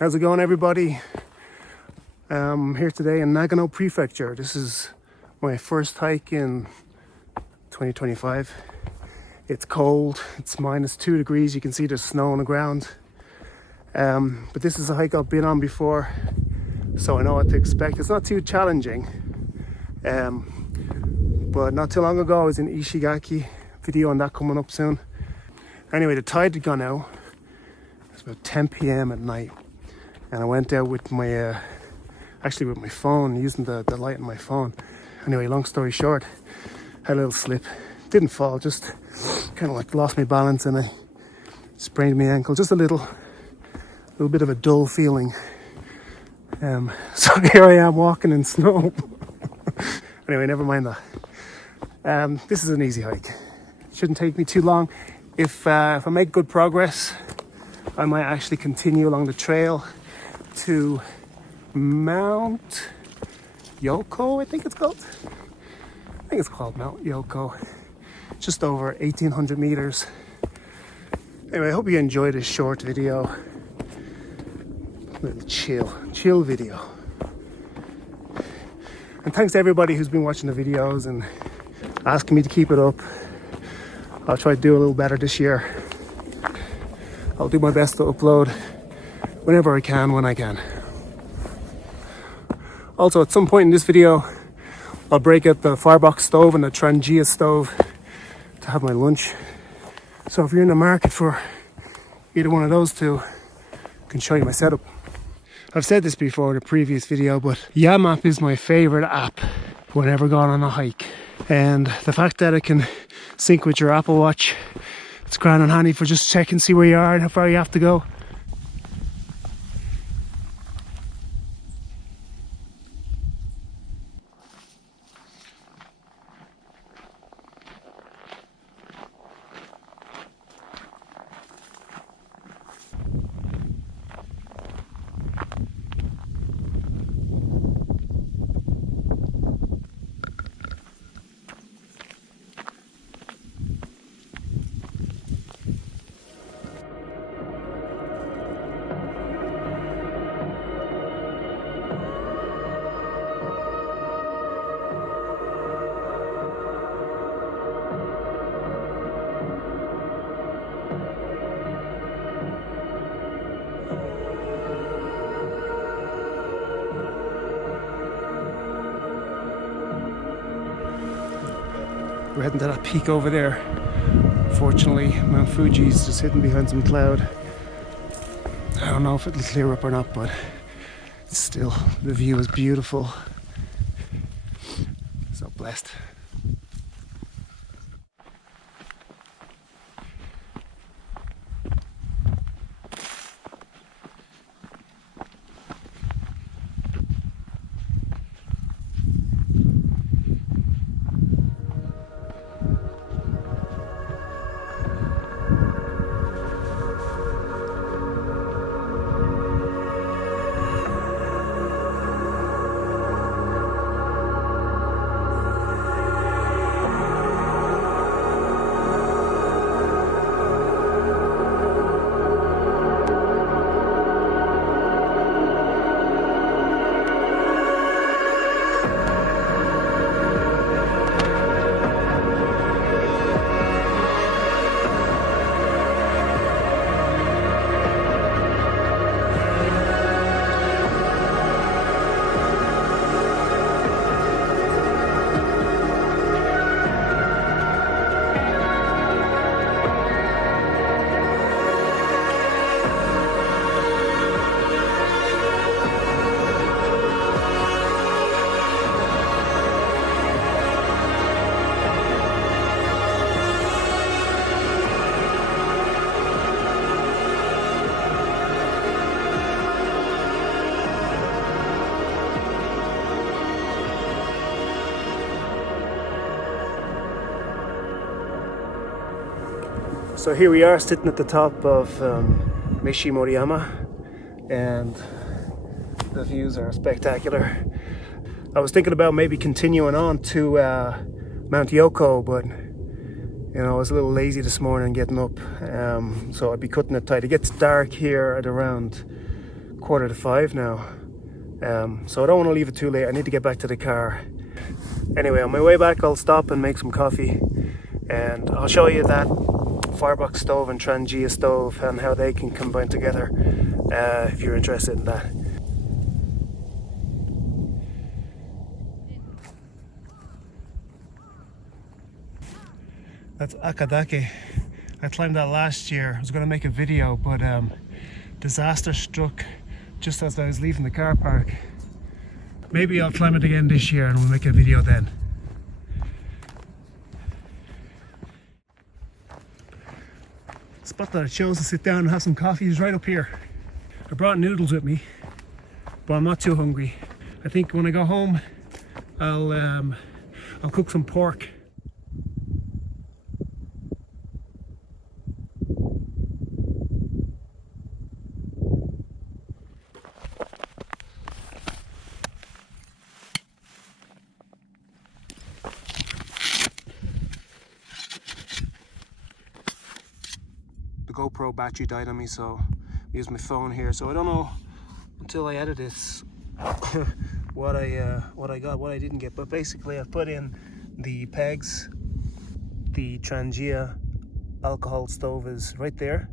How's it going, everybody? I'm here today in Nagano Prefecture. This is my first hike in 2025. It's cold, it's -2 degrees. You can see there's snow on the ground. But this is a hike I've been on before, so I know what to expect. It's not too challenging. But not too long ago I was in Ishigaki, video on that coming up soon. Anyway, the tide had gone out. It's about 10 p.m. at night. And I went out with my, with my phone, using the light on my phone. Anyway, long story short, had a little slip. Didn't fall, just kind of like lost my balance and I sprained my ankle. Just a little bit of a dull feeling. So here I am walking in snow. Anyway, never mind that. This is an easy hike. Shouldn't take me too long. If I make good progress, I might actually continue along the trail to Mount Yoko, I think it's called. I think it's called Mount Yoko. Just over 1,800 meters. Anyway, I hope you enjoyed this short video. A little chill video. And thanks to everybody who's been watching the videos and asking me to keep it up. I'll try to do a little better this year. I'll do my best to upload whenever I can, when I can. Also, at some point in this video, I'll break out the Firebox stove and the Trangia stove to have my lunch. So if you're in the market for either one of those two, I can show you my setup. I've said this before in a previous video, but Yamap is my favorite app whenever going on a hike. And the fact that it can sync with your Apple Watch, it's grand and handy for just checking, see where you are and how far you have to go. We're heading to that peak over there. Fortunately, Mount Fuji's just hidden behind some cloud. I don't know if it'll clear up or not, but still, the view is beautiful. So blessed. So here we are sitting at the top of Meshimori, and the views are spectacular. I was thinking about maybe continuing on to Mount Yoko, but you know, I was a little lazy this morning getting up, so I'd be cutting it tight. It gets dark here at around 4:45 now. So I don't want to leave it too late. I need to get back to the car. Anyway, on my way back I'll stop and make some coffee, and I'll show you that Firebox stove and Trangia stove and how they can combine together if you're interested in that. That's Akadake. I climbed that last year. I was going to make a video, but disaster struck just as I was leaving the car park. Maybe I'll climb it again this year and we'll make a video then. The spot that I chose to sit down and have some coffee is right up here. I brought noodles with me, but I'm not too hungry. I think when I go home, I'll cook some pork. The GoPro battery died on me, so I use my phone here. So I don't know until I edit this what I got, what I didn't get. But basically, I've put in the pegs. The Trangia alcohol stove is right there.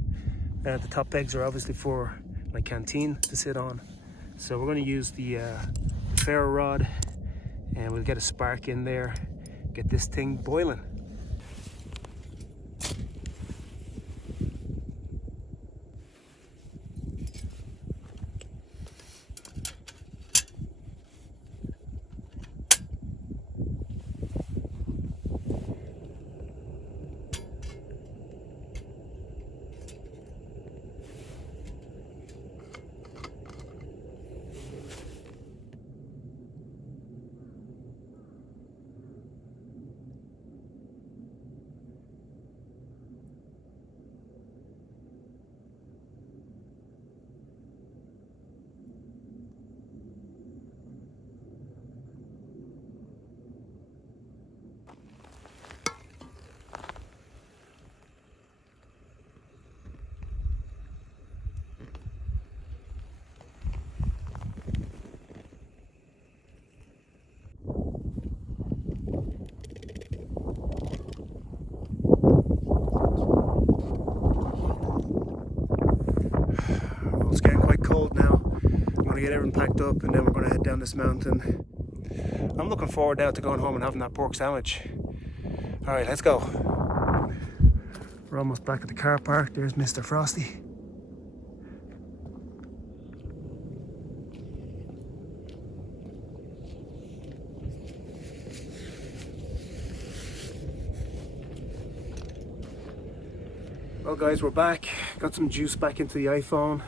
The top pegs are obviously for my canteen to sit on. So we're going to use the ferro rod, and we'll get a spark in there, get this thing boiling. It's getting quite cold now. I'm going to get everything packed up and then we're going to head down this mountain. I'm looking forward now to going home and having that pork sandwich. Alright, let's go. We're almost back at the car park. There's Mr. Frosty. Well guys, we're back. Got some juice back into the iPhone.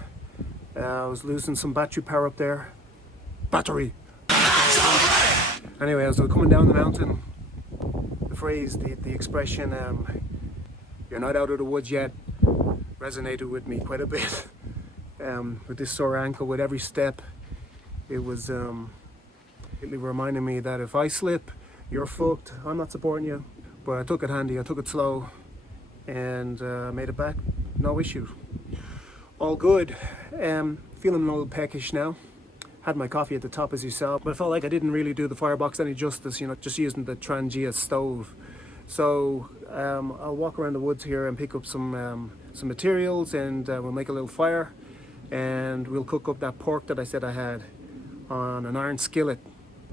I was losing some battery power up there. Battery! Anyway, as I was coming down the mountain, the phrase, the expression, you're not out of the woods yet, resonated with me quite a bit. With this sore ankle, with every step, it was really reminding me that if I slip, you're fucked. I'm not supporting you. But I took it handy, I took it slow, and made it back, no issue. All good. Feeling a little peckish now. Had my coffee at the top as you saw, but I felt like I didn't really do the Firebox any justice, you know, just using the Trangia stove. So I'll walk around the woods here and pick up some materials, and we'll make a little fire, and we'll cook up that pork that I said I had on an iron skillet.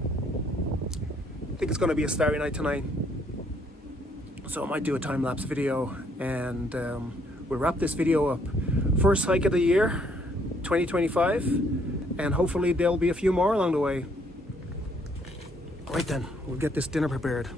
I think it's going to be a starry night tonight, so I might do a time-lapse video, and we'll wrap this video up. First hike of the year, 2025, and hopefully there'll be a few more along the way. Right then, we'll get this dinner prepared.